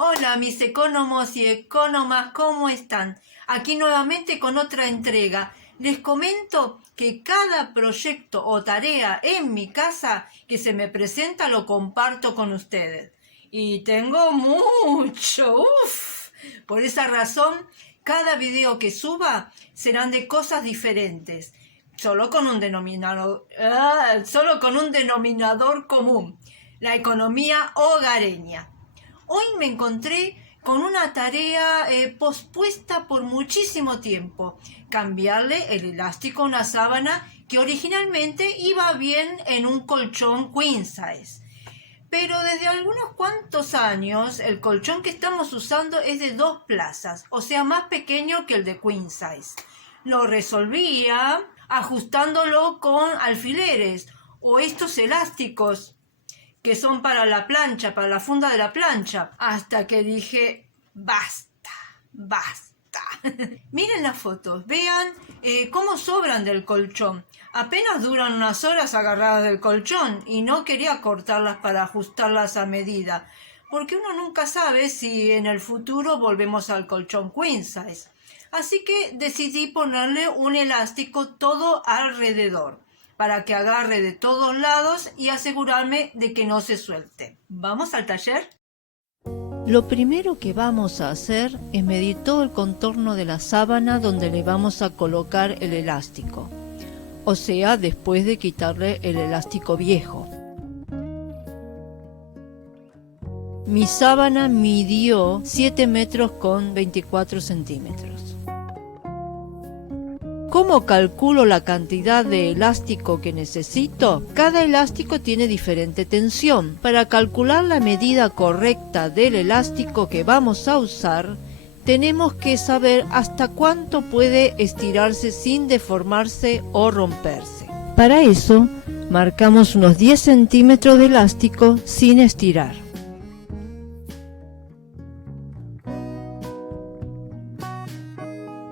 Hola mis ecónomos y ecónomas, ¿cómo están? Aquí nuevamente con otra entrega. Les comento que cada proyecto o tarea en mi casa que se me presenta lo comparto con ustedes. Y tengo mucho, uff. Por esa razón, cada video que suba serán de cosas diferentes, solo con un denominador común, la economía hogareña. Hoy me encontré con una tarea pospuesta por muchísimo tiempo: cambiarle el elástico a una sábana que originalmente iba bien en un colchón queen size. Pero desde algunos cuantos años el colchón que estamos usando es de 2 plazas, o sea, más pequeño que el de queen size. Lo resolvía ajustándolo con alfileres o estos elásticos que son para la plancha, para la funda de la plancha, hasta que dije, basta, basta. Miren las fotos, vean cómo sobran del colchón. Apenas duran unas horas agarradas del colchón y no quería cortarlas para ajustarlas a medida, porque uno nunca sabe si en el futuro volvemos al colchón queen size. Así que decidí ponerle un elástico todo alrededor, para que agarre de todos lados y asegurarme de que no se suelte. ¿Vamos al taller? Lo primero que vamos a hacer es medir todo el contorno de la sábana donde le vamos a colocar el elástico, o sea, después de quitarle el elástico viejo. Mi sábana midió 7 metros con 24 centímetros. ¿Cómo calculo la cantidad de elástico que necesito? Cada elástico tiene diferente tensión. Para calcular la medida correcta del elástico que vamos a usar, tenemos que saber hasta cuánto puede estirarse sin deformarse o romperse. Para eso, marcamos unos 10 centímetros de elástico sin estirar.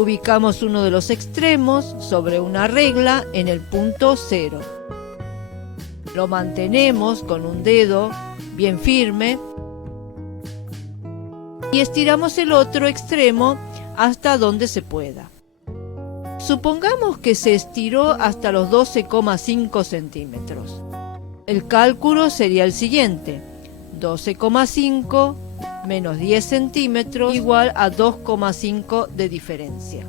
Ubicamos uno de los extremos sobre una regla en el punto 0. Lo mantenemos con un dedo bien firme y estiramos el otro extremo hasta donde se pueda. Supongamos que se estiró hasta los 12,5 centímetros. El cálculo sería el siguiente: 12,5 menos 10 centímetros igual a 2,5 de diferencia.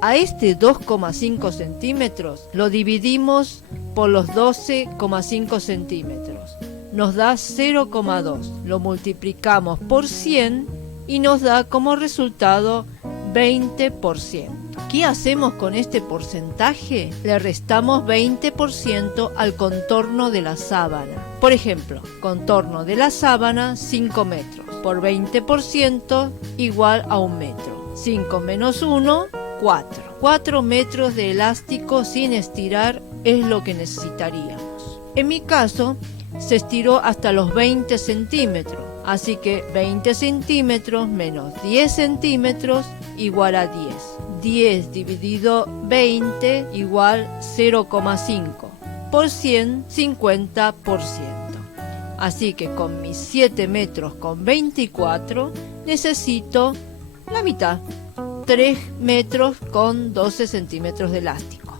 A este 2,5 centímetros lo dividimos por los 12,5 centímetros. Nos da 0,2. Lo multiplicamos por 100 y nos da como resultado 20%. ¿Qué hacemos con este porcentaje? Le restamos 20% al contorno de la sábana. Por ejemplo, contorno de la sábana 5 metros por 20% igual a 1 metro. 5 menos 1, 4. 4 metros de elástico sin estirar es lo que necesitaríamos. En mi caso, se estiró hasta los 20 centímetros. Así que 20 centímetros menos 10 centímetros igual a 10. 10 dividido 20 igual 0,5. Por 100, 50%. Así que con mis 7 metros con 24 necesito la mitad. 3 metros con 12 centímetros de elástico.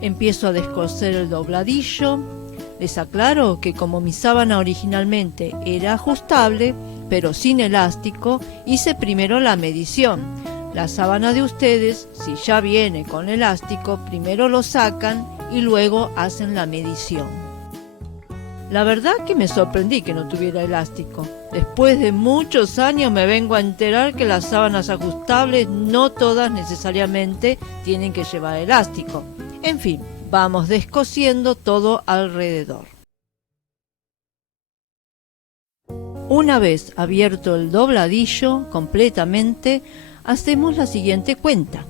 Empiezo a descoser el dobladillo. Les aclaro que como mi sábana originalmente era ajustable, pero sin elástico, hice primero la medición. La sábana de ustedes, si ya viene con elástico, primero lo sacan y luego hacen la medición. La verdad que me sorprendí que no tuviera elástico. Después de muchos años me vengo a enterar que las sábanas ajustables no todas necesariamente tienen que llevar elástico. En fin, vamos descosiendo todo alrededor. Una vez abierto el dobladillo completamente, hacemos la siguiente cuenta.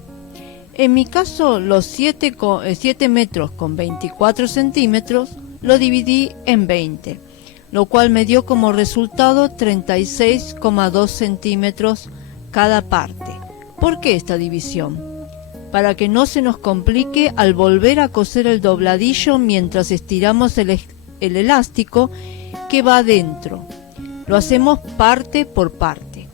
En mi caso, los 7 metros con 24 centímetros lo dividí en 20, lo cual me dio como resultado 36,2 centímetros cada parte. ¿Por qué esta división? Para que no se nos complique al volver a coser el dobladillo mientras estiramos el elástico que va adentro. Lo hacemos parte por parte.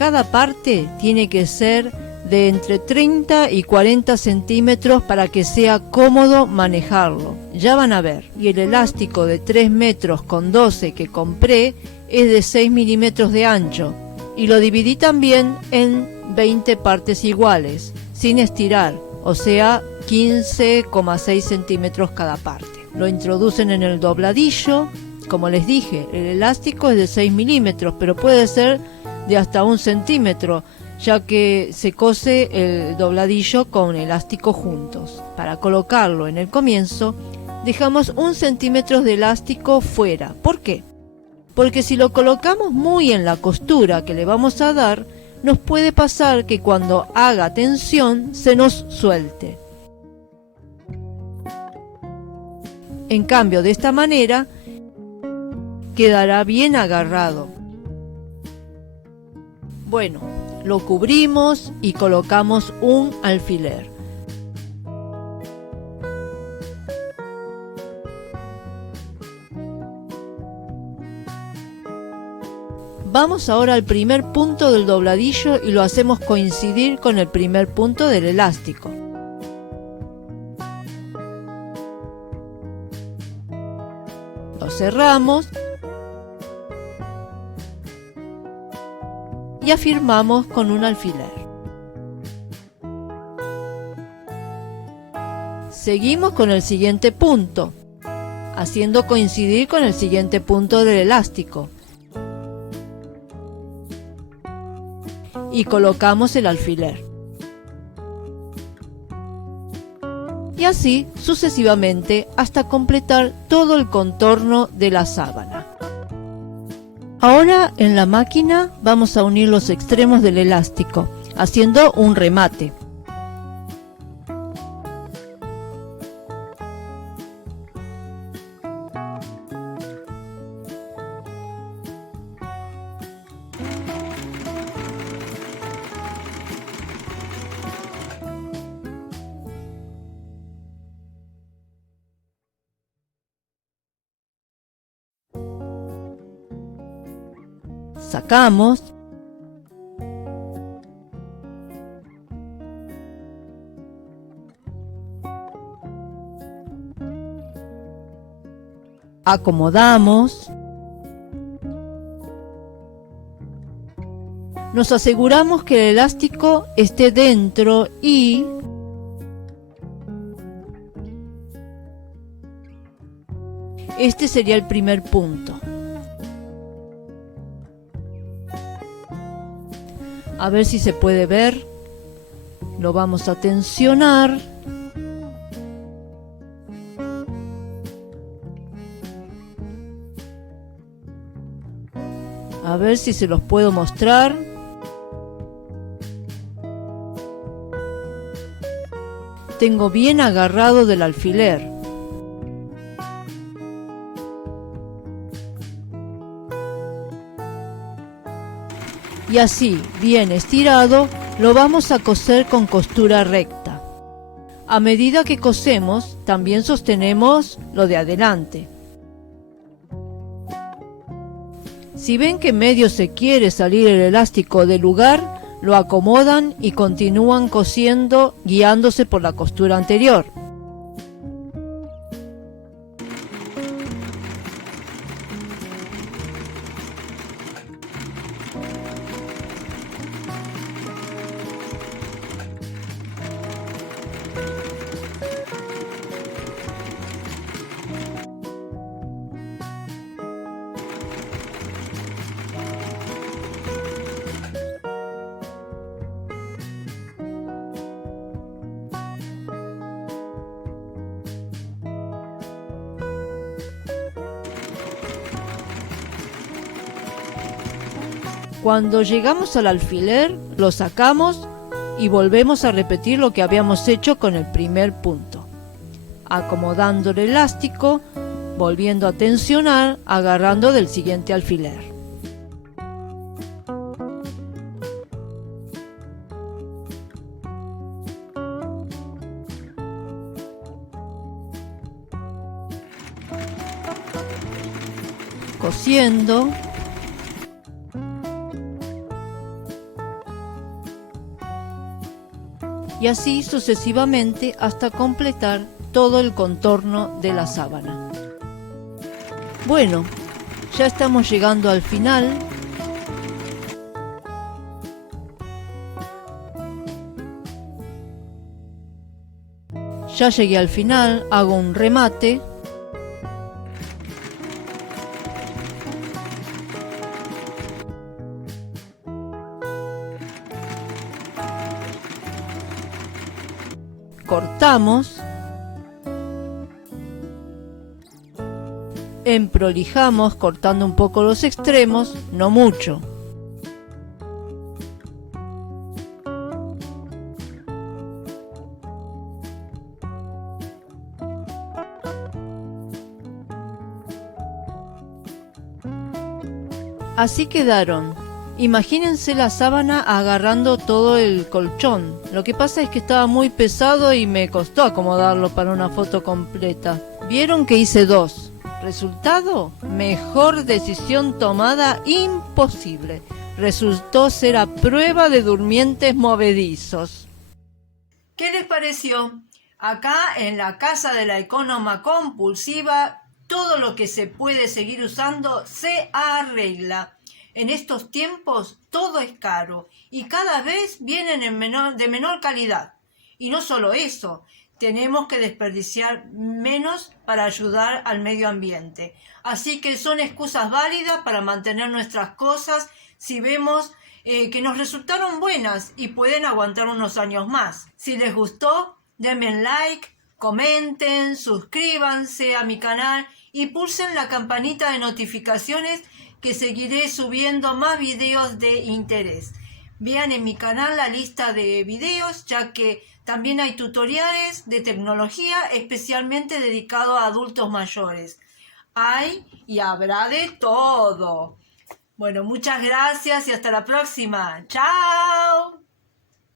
cada parte tiene que ser de entre 30 y 40 centímetros para que sea cómodo manejarlo. Ya van a ver. Y el elástico de 3 metros con 12 que compré es de 6 milímetros de ancho. Y lo dividí también en 20 partes iguales, sin estirar, o sea, 15,6 centímetros cada parte. Lo introducen en el dobladillo. Como les dije, el elástico es de 6 milímetros, pero puede ser de hasta 1 centímetro, ya que se cose el dobladillo con elástico juntos. Para colocarlo en el comienzo, dejamos 1 centímetro de elástico fuera. ¿Por qué? Porque si lo colocamos muy en la costura que le vamos a dar, nos puede pasar que cuando haga tensión se nos suelte. En cambio, de esta manera quedará bien agarrado. Bueno, lo cubrimos y colocamos un alfiler. Vamos ahora al primer punto del dobladillo y lo hacemos coincidir con el primer punto del elástico. Lo cerramos y afirmamos con un alfiler. Seguimos con el siguiente punto, haciendo coincidir con el siguiente punto del elástico. Y colocamos el alfiler. Y así sucesivamente hasta completar todo el contorno de la sábana. Ahora en la máquina vamos a unir los extremos del elástico, haciendo un remate. Sacamos acomodamos, nos aseguramos que el elástico esté dentro y este sería el primer punto. A ver si se puede ver. Lo vamos a tensionar. A ver si se los puedo mostrar. Tengo bien agarrado del alfiler. Y así, bien estirado, lo vamos a coser con costura recta. A medida que cosemos, también sostenemos lo de adelante. Si ven que medio se quiere salir el elástico del lugar, lo acomodan y continúan cosiendo guiándose por la costura anterior. Cuando llegamos al alfiler, lo sacamos y volvemos a repetir lo que habíamos hecho con el primer punto. Acomodando el elástico, volviendo a tensionar, agarrando del siguiente alfiler. Cosiendo. y así sucesivamente hasta completar todo el contorno de la sábana. Bueno, ya estamos llegando al final. Ya llegué al final, hago un remate. Cortamos. Emprolijamos cortando un poco los extremos, no mucho. Así quedaron. Imagínense la sábana agarrando todo el colchón. Lo que pasa es que estaba muy pesado y me costó acomodarlo para una foto completa. Vieron que hice 2. ¿Resultado? Mejor decisión tomada imposible. Resultó ser a prueba de durmientes movedizos. ¿Qué les pareció? Acá en la casa de la economa compulsiva, todo lo que se puede seguir usando se arregla. En estos tiempos todo es caro y cada vez vienen de menor calidad. Y no solo eso, tenemos que desperdiciar menos para ayudar al medio ambiente. Así que son excusas válidas para mantener nuestras cosas si vemos que nos resultaron buenas y pueden aguantar unos años más. Si les gustó, denme like, comenten, suscríbanse a mi canal y pulsen la campanita de notificaciones que seguiré subiendo más videos de interés. Vean en mi canal la lista de videos, ya que también hay tutoriales de tecnología especialmente dedicados a adultos mayores. Hay y habrá de todo. Bueno, muchas gracias y hasta la próxima. ¡Chao!